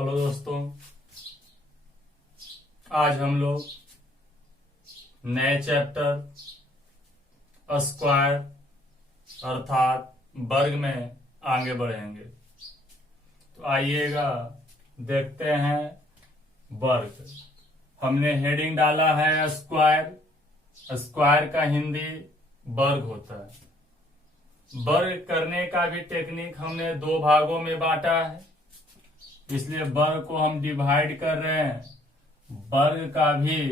Hello दोस्तों, आज हम लोग नए चैप्टर स्क्वायर अर्थात वर्ग में आगे बढ़ेंगे। तो आइएगा देखते हैं वर्ग। हमने हेडिंग डाला है स्क्वायर। स्क्वायर का हिंदी वर्ग होता है। वर्ग करने का भी टेक्निक हमने दो भागों में बांटा है, इसलिए वर्ग को हम डिवाइड कर रहे हैं। वर्ग का भी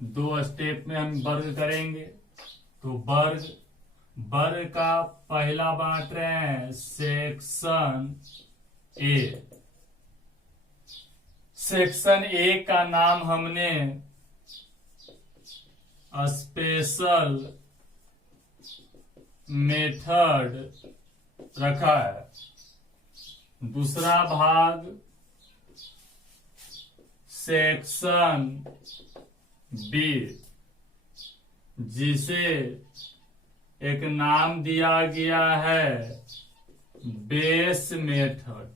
दो स्टेप में हम वर्ग करेंगे। तो वर्ग का पहला बांट रहे हैं सेक्शन ए। सेक्शन ए का नाम हमने स्पेशल मेथड रखा है। दूसरा भाग सेक्शन बी, जिसे एक नाम दिया गया है बेस मेथड।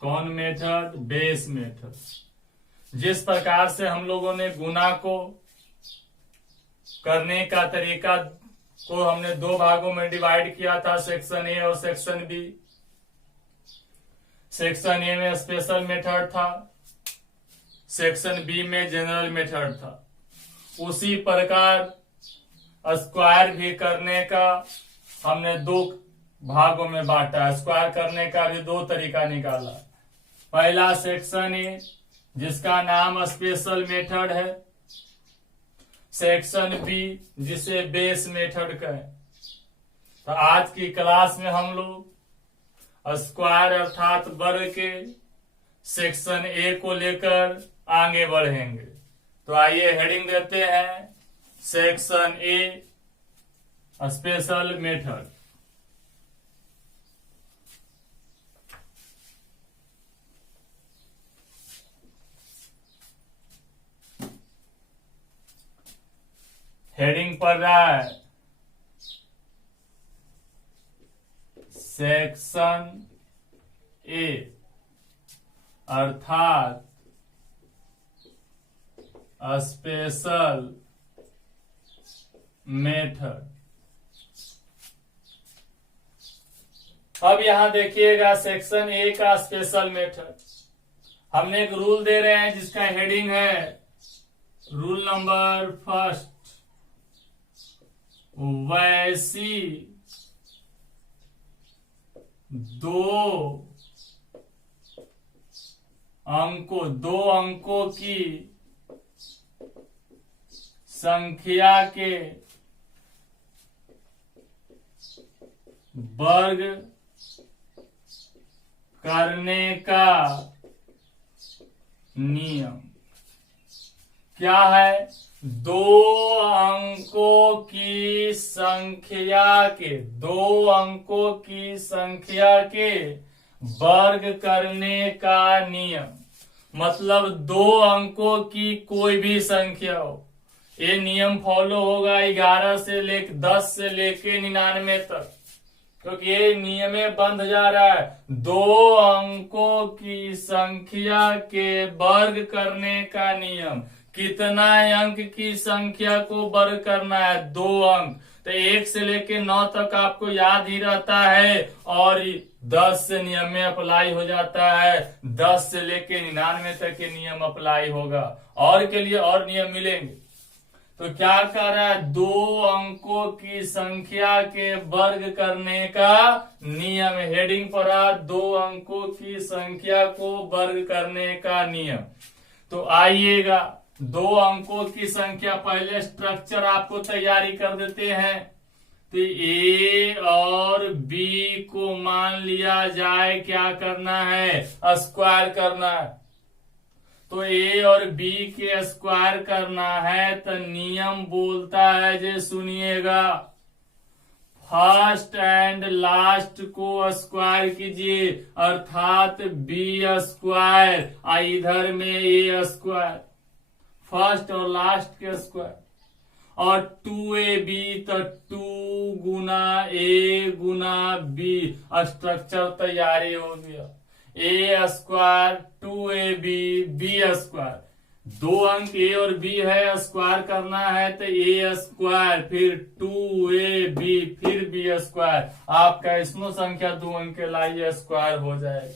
कौन मेथड? Base method. जिस प्रकार से हम लोगों ने गुणा को करने का तरीका को हमने दो भागों में डिवाइड किया था, सेक्शन ए और सेक्शन बी। सेक्शन ए में स्पेशल मेथड था, सेक्शन बी में जनरल मेथड था। उसी प्रकार स्क्वायर भी करने का हमने दो भागों में बांटा। स्क्वायर करने का भी दो तरीका निकाला। पहला सेक्शन ए, जिसका नाम स्पेशल मेथड है। सेक्शन बी, जिसे बेस मेथड कहें। तो आज की क्लास में हम लोग स्क्वायर अर्थात वर्ग के सेक्शन ए को लेकर आगे बढ़ेंगे। तो आइए हेडिंग देते हैं section A special method. Heading पढ़ रहा है सेक्शन ए अर्थात स्पेशल मेथड। अब यहां देखिएगा सेक्शन ए का स्पेशल मेथड। हमने एक रूल दे रहे हैं जिसका हेडिंग है रूल नंबर फर्स्ट। वैसी दो अंकों की संख्या के वर्ग करने का नियम क्या है? दो अंकों की संख्या के वर्ग करने का नियम। मतलब दो अंकों की कोई भी संख्या हो, ये नियम फॉलो होगा 11 से लेकर 10 से लेके 99 तक, क्योंकि ये नियम में बंध जा रहा है। दो अंकों की संख्या के वर्ग करने का नियम। कितना अंक की संख्या को वर्ग करना है? 2 अंक। तो 1 से लेके 9 तक आपको याद ही रहता है, और 10 से नियम में अप्लाई हो जाता है। 10 से लेके 99 तक के नियम अप्लाई होगा, और के लिए और नियम मिलेंगे। तो क्या कर रहा है? 2 अंकों की संख्या के वर्ग करने का नियम। हेडिंग पढ़ा 2 अंकों की संख्या को वर्ग करने का नियम। तो आइएगा 2 अंकों की संख्या, पहले स्ट्रक्चर आपको तैयारी कर देते हैं। तो ए और बी को मान लिया जाए क्या करना है? स्क्वायर करना है। तो ए और बी के स्क्वायर करना है तो नियम बोलता है, जे सुनिएगा, फर्स्ट एंड लास्ट को स्क्वायर कीजिए, अर्थात बी स्क्वायर, इधर में ए स्क्वायर, फर्स्ट और लास्ट के स्क्वायर। और 2ab तो 2 गुना a गुना b, स्ट्रक्चर तैयारी हो गया। ए स्क्वायर 2ab बी स्क्वायर, दो अंक ए और बी है, स्क्वायर करना है तो ए स्क्वायर फिर 2ab फिर बी स्क्वायर, आपका इसमें संख्या दो अंक के लाइए स्क्वायर हो जाएगा।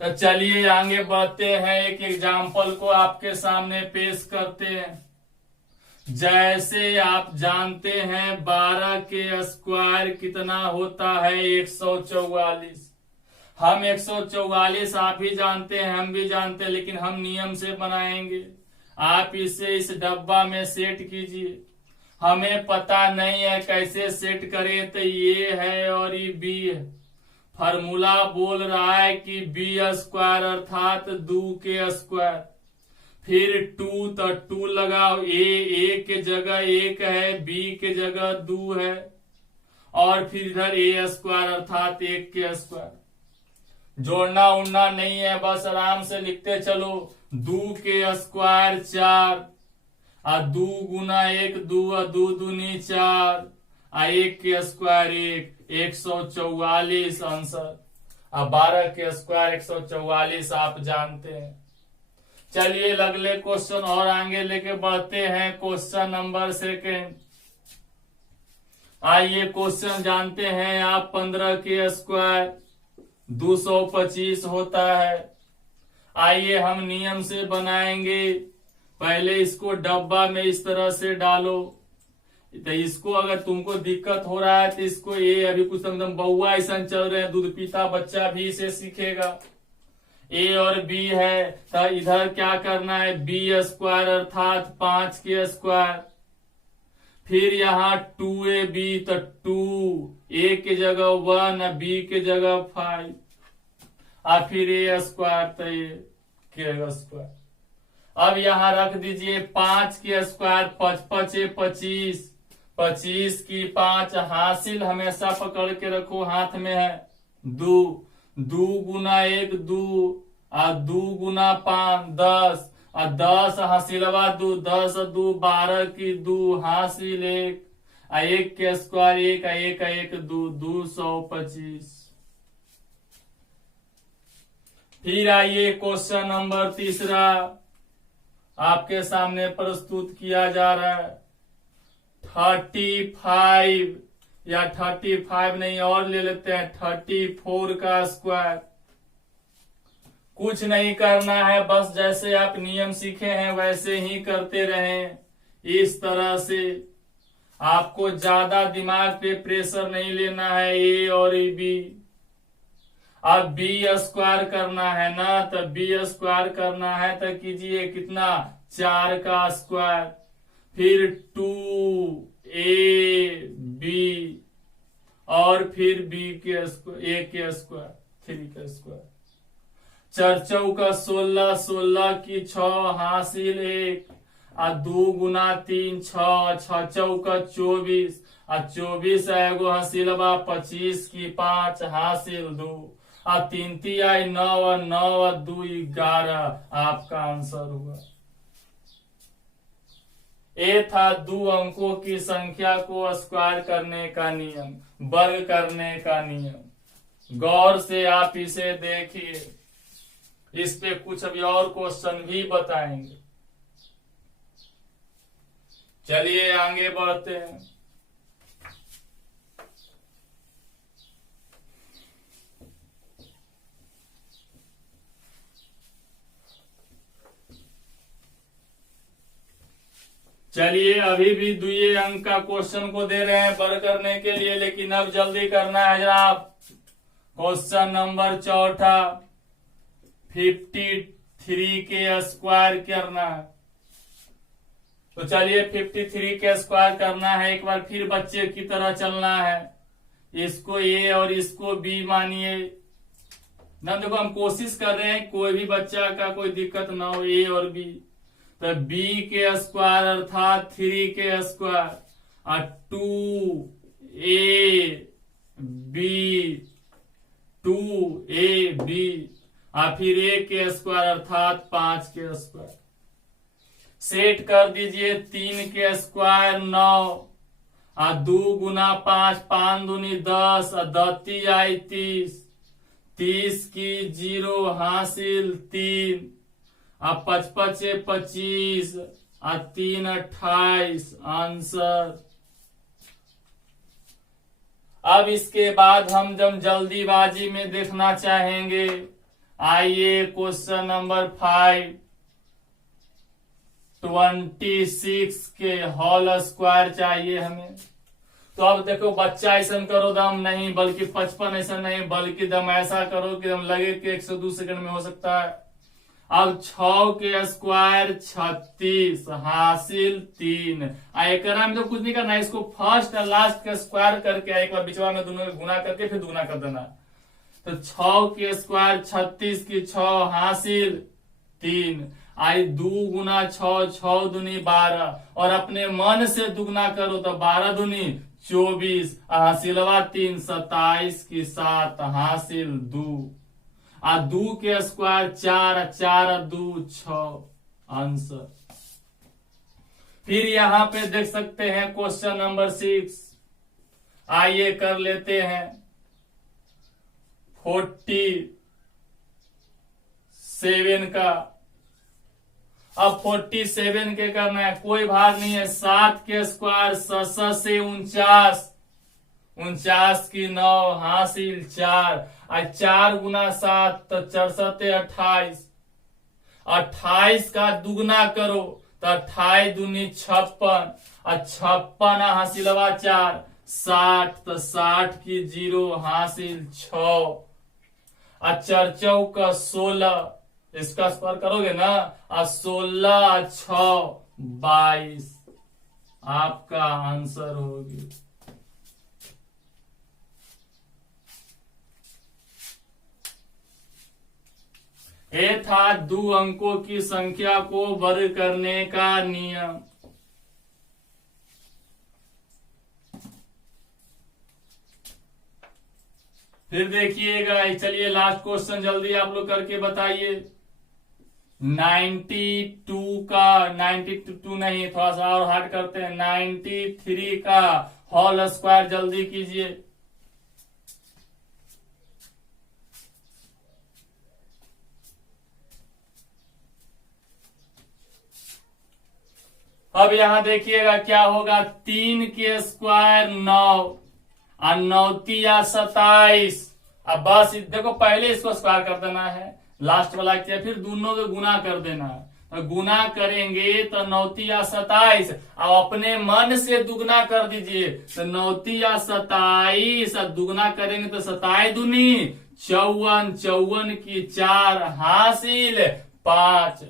तो चलिए आगे बढ़ते हैं, एक एग्जाम्पल को आपके सामने पेश करते हैं। जैसे आप जानते हैं 12 के स्क्वायर कितना होता है 144। हम 144 आप भी जानते हैं, हम भी जानते हैं, लेकिन हम नियम से बनाएंगे। आप इसे इस डब्बा में सेट कीजिए। हमें पता नहीं है कैसे सेट करें, तो ये है और ये बी है। फार्मूला बोल रहा है कि बी स्क्वायर अर्थात 2 के स्क्वायर, फिर 2 तो 2 लगाओ, ए के जगह 1 है, बी के जगह 2 है, और फिर इधर ए स्क्वायर अर्थात 1 के स्क्वायर। जोड़ना उड़ना नहीं है, बस आराम से लिखते चलो। 2 के स्क्वायर 4, 2 गुना 1 2, 2 दूनी 4, 1 के स्क्वायर 1, 144 आंसर। 12 के स्क्वायर 144 आप जानते हैं। चलिए अगले क्वेश्चन और आगे लेके बढ़ते हैं। Question number 2। आइए क्वेश्चन जानते हैं आप। 15 के स्क्वायर 225 होता है। आइए हम नियम से बनाएंगे। पहले इसको डब्बा में इस तरह से डालो। तो इसको अगर तुमको दिक्कत हो रहा है तो इसको ये अभी कुछ एकदम बउआ ऐसा चल रहे हैं, दूध पीता बच्चा भी इसे सीखेगा। ए और बी है तो इधर क्या करना है, बी स्क्वायर अर्थात 5 के स्क्वायर, फिर यहाँ 2ab तो 2, ए के जगह 1, बी के जगह 5, और फिर ए स्क्वायर तो ए के स्क्वायर। अब यहाँ रख दीजिए 5 के स्क्वायर 5 5 25, 25 की 5 हासिल हमेशा पकड़ के रखो, हाथ में है 2, 2 गुना 1 2, और 2 गुना 5 10, और 10 हासिलवा 2, 10 2 12 की 2 हासिल 1, 1 के स्क्वायर 1, 1 1 2, 225। फिर आइए क्वेश्चन नंबर 3 आपके सामने प्रस्तुत किया जा रहा है। 35 या 35 नहीं और ले लेते हैं 34 का स्क्वायर। कुछ नहीं करना है, बस जैसे आप नियम सीखे हैं वैसे ही करते रहें। इस तरह से आपको ज्यादा दिमाग पे प्रेशर नहीं लेना है। ए और बी, अब बी स्क्वायर करना है ना, तो बी स्क्वायर करना है तो कीजिए कितना, 4 का स्क्वायर, फिर 2ab, और फिर बी के स्क्वायर, ए के स्क्वायर, 3 का स्क्वायर, 4 चौका 16, 16 की 6 हासिल 1, और 2 गुना 3 6, 6 चौका 24, और 24 एगो हासिलबा 25 की 5 हासिल 2, और 3 3 9, 9 2 11 आपका आंसर हुआ। ये था 2 अंकों की संख्या को स्क्वायर करने का नियम, वर्ग करने का नियम। गौर से आप इसे देखिए, इस पे कुछ अभी और क्वेश्चन भी बताएंगे। चलिए आगे बढ़ते हैं। चलिए अभी भी 2 अंक का क्वेश्चन को दे रहे हैं वर्ग करने के लिए, लेकिन अब जल्दी करना है जनाब। क्वेश्चन नंबर 4, 53 के स्क्वायर करना है। तो चलिए 53 के स्क्वायर करना है। एक बार फिर बच्चे की तरह चलना है। इसको ए और इसको बी मानिए ना। देखो हम कोशिश कर रहे हैं कोई भी बच्चा का कोई दिक्कत ना हो, ए और बी। तो बी के स्क्वायर अर्थात 3 के स्क्वायर, और 2ab, और फिर ए के स्क्वायर अर्थात 5 के स्क्वायर। सेट कर दीजिए 3 के स्क्वायर 9, और 2 गुना 5, 5 दूनी 10, और 10 आई 30, 30 की 0 हासिल 3। अब 55 25 और 3 28 आंसर। अब इसके बाद हम जब जल्दीबाजी में देखना चाहेंगे, आइए क्वेश्चन नंबर 5, 26 के होल स्क्वायर चाहिए हमें। तो अब देखो बच्चा ऐसा करो दम नहीं, बल्कि 55 ऐसा नहीं, बल्कि दम ऐसा करो कि दम लगे कि 102 सेकंड में हो सकता है। अब 6 के स्क्वायर 36 हासिल 3। एकरा में तो कुछ नहीं करना है, इसको फर्स्ट और लास्ट का स्क्वायर करके एक बार बिचवा में दोनों में गुना करके फिर दुगुना कर देना। तो 6 के स्क्वायर 36 की 6 हासिल 3। आई 2 गुना 6 6 दूनी 12, और अपने मन से दुगना करो तो 12 दूनी 24 हासिलवा 3 27 की 7 हासिल 2। 2 के स्क्वायर 4 4 2 6 आंसर। फिर यहां पे देख सकते हैं क्वेश्चन नंबर 6, आइए कर लेते हैं। 47 का, अब 47 के करना है, कोई भार नहीं है। 7 के स्क्वायर 7 से 49 49 की 9 हासिल 4। 4 गुना 7 तो 4 7 28। 28 का दुगना करो तो 28 दूनी 56, 56 हासिलवा 4 60, तो 60 की 0 हासिल 6। 4 चौका 16, इसका स्क्वायर करोगे ना, 16 6 22 आपका आंसर होगी। ये था 2 अंकों की संख्या को वर्ग करने का नियम। फिर देखिएगा, चलिए लास्ट क्वेश्चन जल्दी आप लोग करके बताइए। 92 का, 92 नहीं, थोड़ा सा और हार्ड करते हैं। 93 का होल स्क्वायर जल्दी कीजिए। अब यहां देखिएगा क्या होगा। 3 के स्क्वायर 9 और 9 या 27। अब बस देखो पहले इसको स्क्वायर कर देना है, लास्ट वाला किया, फिर दोनों को गुना कर देना है। तो गुना करेंगे तो 9 या 27, अब अपने मन से दुगना कर दीजिए। तो 9 या 27 दुगना करेंगे तो 27 दूनी 54, 54 की 4 हासिल 5।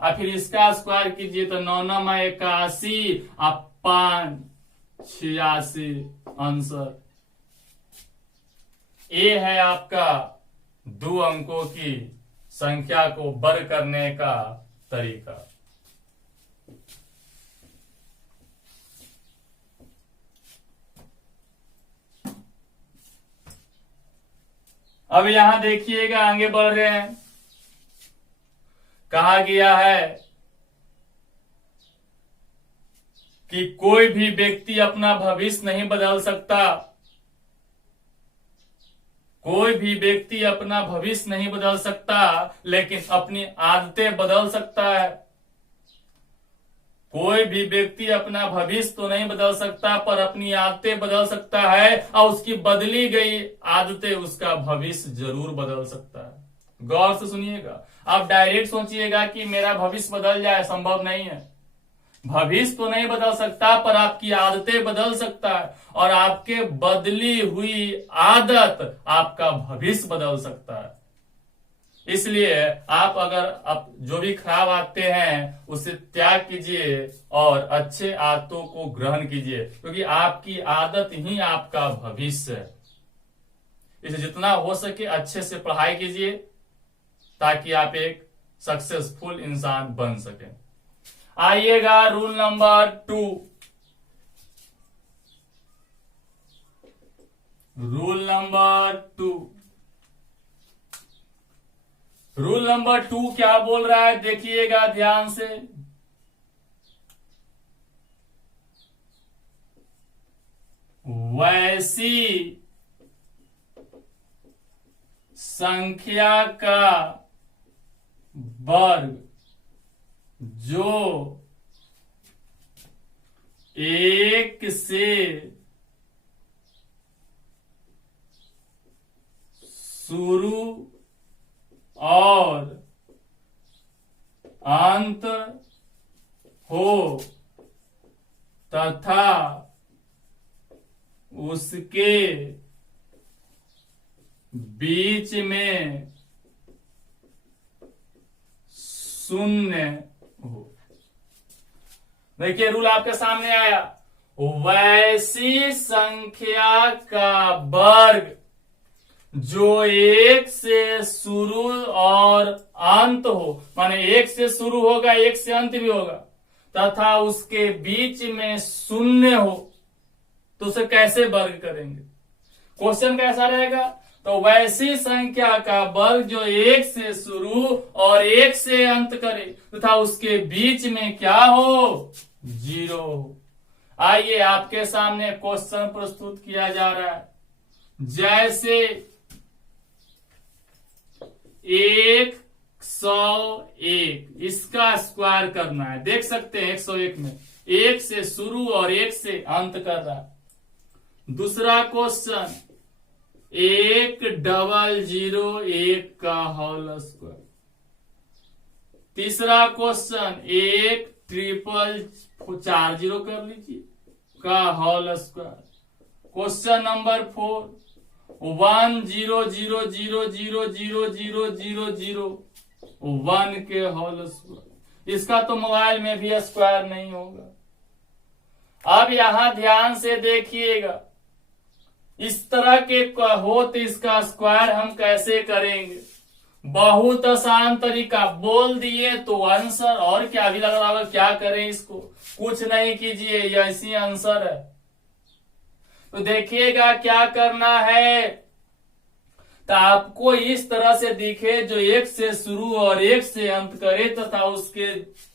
और फिर इसका स्क्वायर कीजिए तो 9 9 81 और 5 86 आंसर। ये है आपका 2 अंकों की संख्या को वर्ग करने का तरीका। अब यहां देखिएगा, आगे बढ़ रहे हैं। कहा गया है कि कोई भी व्यक्ति अपना भविष्य नहीं बदल सकता। कोई भी व्यक्ति अपना भविष्य नहीं बदल सकता, लेकिन अपनी आदतें बदल सकता है। कोई भी व्यक्ति अपना भविष्य तो नहीं बदल सकता, पर अपनी आदतें बदल सकता है, और उसकी बदली गई आदतें उसका भविष्य जरूर बदल सकता है। गौर से सुनिएगा, आप डायरेक्ट सोचिएगा कि मेरा भविष्य बदल जाए, संभव नहीं है। भविष्य तो नहीं बदल सकता, पर आपकी आदतें बदल सकता है, और आपके बदली हुई आदत आपका भविष्य बदल सकता है। इसलिए आप अगर आप जो भी खराब आदतें हैं उसे त्याग कीजिए और अच्छे आदतों को ग्रहण कीजिए, क्योंकि आपकी आदत ही आपका भविष्य है। इसे जितना हो सके अच्छे से पढ़ाई कीजिए, ताकि आप एक सक्सेसफुल इंसान बन सके। आइएगा rule number 2। Rule number 2, rule number 2 क्या बोल रहा है, देखिएगा ध्यान से। वैसी संख्या का वर्ग जो एक से शुरू और अंत हो तथा उसके बीच में शून्य हो। देखिए रूल आपके सामने आया। वैसी संख्या का वर्ग जो एक से शुरू और अंत हो, माने एक से शुरू होगा एक से अंत भी होगा, तथा उसके बीच में शून्य हो, तो उसे कैसे वर्ग करेंगे? क्वेश्चन कैसा रहेगा? तो वैसी संख्या का वर्ग जो एक से शुरू और एक से अंत करे तथा उसके बीच में क्या हो? 0 हो। आइए आपके सामने क्वेश्चन प्रस्तुत किया जा रहा है। जैसे 101 इसका स्क्वायर करना है। देख सकते हैं 101 में एक से शुरू और एक से अंत कर रहा है। दूसरा क्वेश्चन 1001 का होल स्क्वायर। तीसरा क्वेश्चन 14440 कर लीजिए का होल स्क्वायर। क्वेश्चन नंबर 4 10000000001 के होल स्क्वायर। इसका तो मोबाइल में भी स्क्वायर नहीं होगा। अब यहां ध्यान से देखिएगा, इस तरह के हो तो इसका स्क्वायर हम कैसे करेंगे? बहुत आसान तरीका बोल दिए तो आंसर। और क्या भी लग रहा होगा, क्या करें इसको? कुछ नहीं कीजिए, ऐसी आंसर है। तो देखिएगा क्या करना है। तो आपको इस तरह से दिखे जो एक से शुरू और एक से अंत करे तथा उसके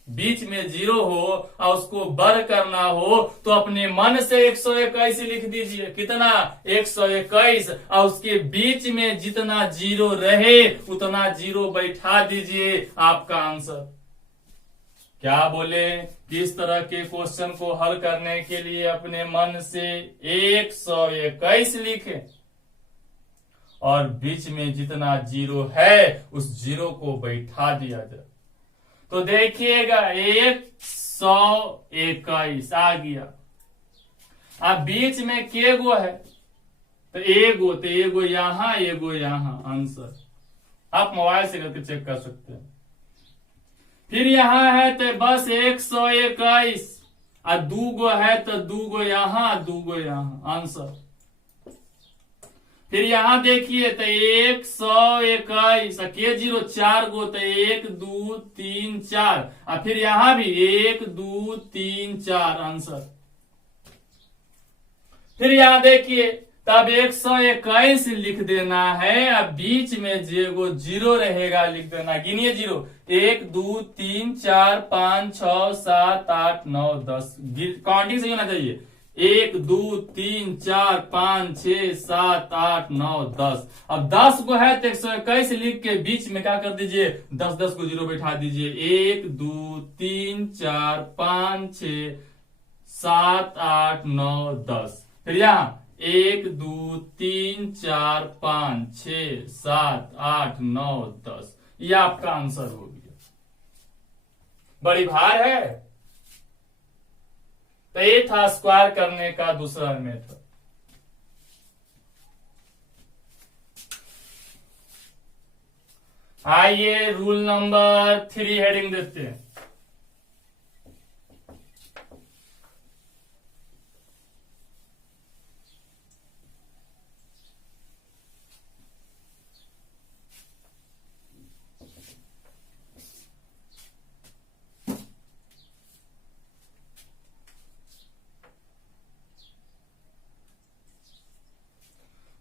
बीच में 0 हो और उसको वर्ग करना हो, तो अपने मन से 121 लिख दीजिए। कितना? 121। और उसके बीच में जितना 0 रहे उतना 0 बैठा दीजिए। आपका आंसर क्या बोले? किस तरह के क्वेश्चन को हल करने के लिए अपने मन से 121 लिखे और बीच में जितना 0 है उस 0 को बैठा दिया जाए। तो देखिएगा 121 आ गया। अब बीच में के गो है? तो एगो यहां एगो यहां। आंसर आप मोबाइल से करके चेक कर सकते हैं। फिर यहां है तो बस 121 और 2 गो है तो 2 गो यहां 2 गो यहां। आंसर। फिर यहां देखिए तो 121 के 0 4 गो तो 1 2 3 4 और फिर यहां भी 1 2 3 4। आंसर। फिर यहां देखिए तब 121 लिख देना है। अब बीच में जो 0 रहेगा लिख देना। गिनिए 0 1 2 3 4 5 6 7 8 9 10। काउंटिंग सही होना चाहिए। 1 2 3 4 5 6 7 8 9 10। अब 10 को है तो 121 लिख के बीच में क्या कर दीजिए? 10 को 0 बैठा दीजिए। 1 2 3 4 5 6 7 8 9 10। फिर यहाँ 1 2 3 4 5 6 7 8 9 10। ये आपका आंसर हो गया। बड़ी भार है। तो ये था स्क्वायर करने का दूसरा मेथड। आइए रूल नंबर 3 हेडिंग देते हैं।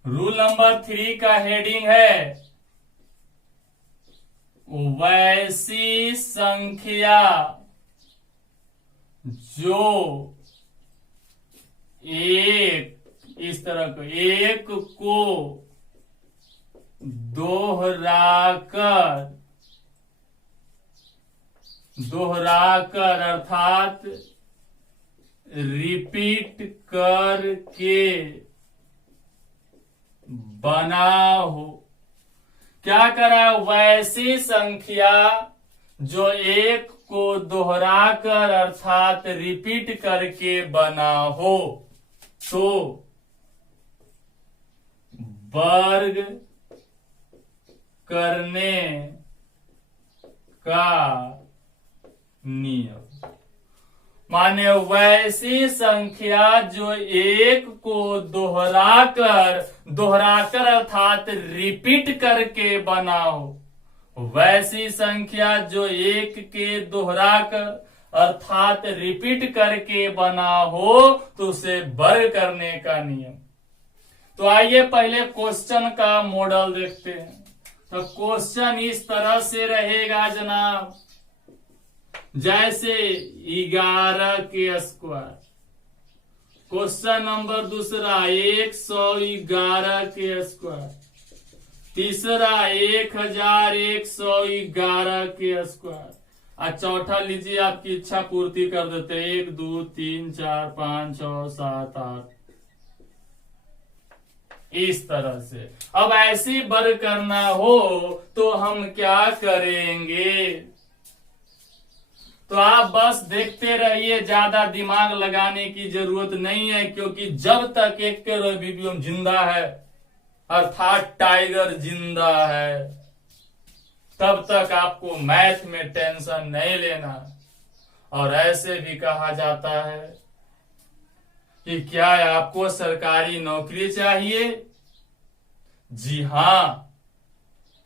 रूल नंबर 3 का हेडिंग है वैसी संख्या जो एक, इस तरह को एक को दोहराकर अर्थात रिपीट करके बना हो। क्या करा? वैसी संख्या जो एक को दोहराकर अर्थात रिपीट करके बना हो तो वर्ग करने का नियम। माने वैसी संख्या जो एक को दोहराकर अर्थात रिपीट करके बनाओ, वैसी संख्या जो एक के दोहराकर अर्थात रिपीट करके बना हो तो उसे वर्ग करने का नियम। तो आइए पहले क्वेश्चन का मॉडल देखते हैं। तो क्वेश्चन इस तरह से रहेगा जनाब, जैसे 11 के स्क्वायर। क्वेश्चन नंबर दूसरा 111 के स्क्वायर। तीसरा 1111 के स्क्वायर। और चौथा लीजिए, आपकी इच्छा पूर्ति कर देते हैं, 1 2 3 4 5 6 7 8 इस तरह से। अब ऐसी वर्ग करना हो तो हम क्या करेंगे? तो आप बस देखते रहिए, ज्यादा दिमाग लगाने की जरूरत नहीं है, क्योंकि जब तक एक केरोबियम जिंदा है अर्थात टाइगर जिंदा है, तब तक आपको मैथ में टेंशन नहीं लेना। और ऐसे भी कहा जाता है कि क्या आपको सरकारी नौकरी चाहिए? जी हां,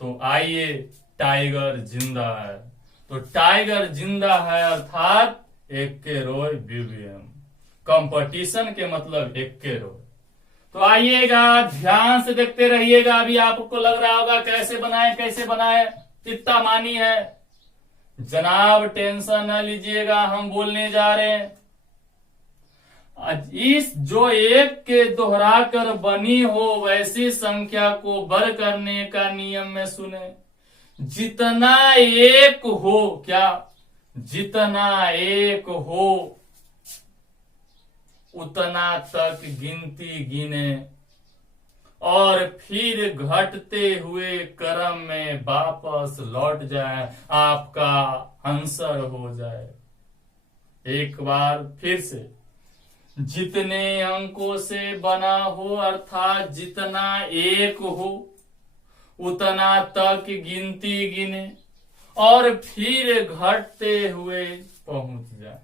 तो आइए, टाइगर जिंदा है। तो टाइगर जिंदा है अर्थात एक्केरोबियम। कंपटीशन के मतलब एक्केरो। तो आइएगा, ध्यान से देखते रहिएगा। अभी आपको लग रहा होगा कैसे बनाए, इतना मानी है। जनाब टेंशन न लीजिएगा, हम बोलने जा रहे हैं। इस जो एक के दोहराकर बनी हो वैसी संख्या को वर्ग करने का नियम में सुने। जितना एक हो, क्या? जितना एक हो उतना तक गिनती गिने और फिर घटते हुए क्रम में वापस लौट जाए, आपका आंसर हो जाए। एक बार फिर से, जितने अंकों से बना हो अर्थात जितना एक हो उतना तक गिनती गिने और फिर घटते हुए पहुंच जाए।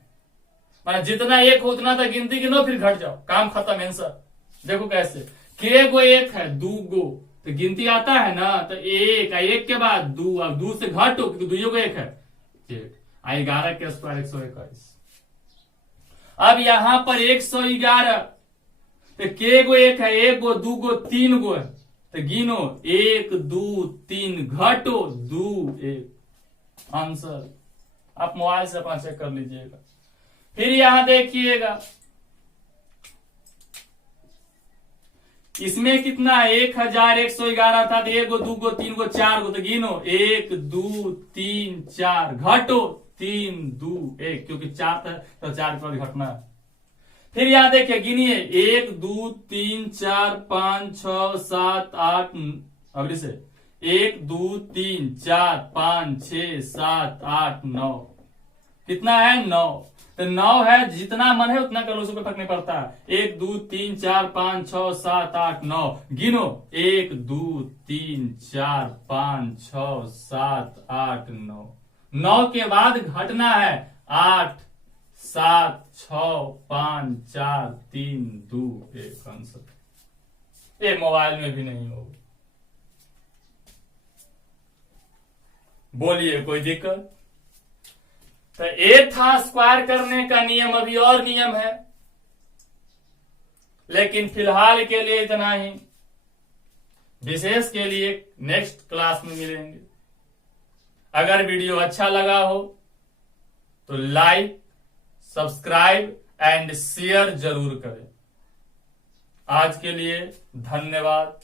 माना जितना एक हो उतना तक गिनती गिनो, फिर घट जाओ, काम खत्म। आंसर देखो कैसे, के गो एक है, दू गो, तो गिनती आता है ना, तो एक के बाद दू, अब दू से घटो क्योंकि दुइयों को एक है, 11 के स्क्वायर 121। अब यहां पर 111, तो के गो एक है, एक गो, दू गो, तीन गो है, तो गिनो 1 2 3, घटो 2 1। आंसर आप मोबाइल से अपना चेक कर लीजिएगा। फिर यहां देखिएगा, इसमें कितना 1111 था, तो 1 गो 2 गो 3 गो 4 गो, तो गिनो 1 2 3 4, घटो 3 2 1, क्योंकि 4 है तो 4 के बाद घटना है। फिर यहां देखिए, गिनिए 1 2 3 4 5 6 7 8, अगली से 1 2 3 4 5 6 7 8 9, कितना है 9। तो 9 है, जितना मन है उतना कर लो, उसको फर्क नहीं पड़ता। 1 2 3 4 5 6 7 8 9, गिनो 1 2 3 4 5 6 7 8 9। 9 के बाद घटना है 8 7 6 5 4 3 2 1। आंसर ये मोबाइल में भी नहीं होगा। बोलिए कोई दिक्कत? तो ये था स्क्वायर करने का नियम। अभी और नियम है, लेकिन फिलहाल के लिए इतना ही। विशेष के लिए नेक्स्ट क्लास में मिलेंगे। अगर वीडियो अच्छा लगा हो तो लाइक, सब्सक्राइब एंड शेयर जरूर करें। आज के लिए धन्यवाद।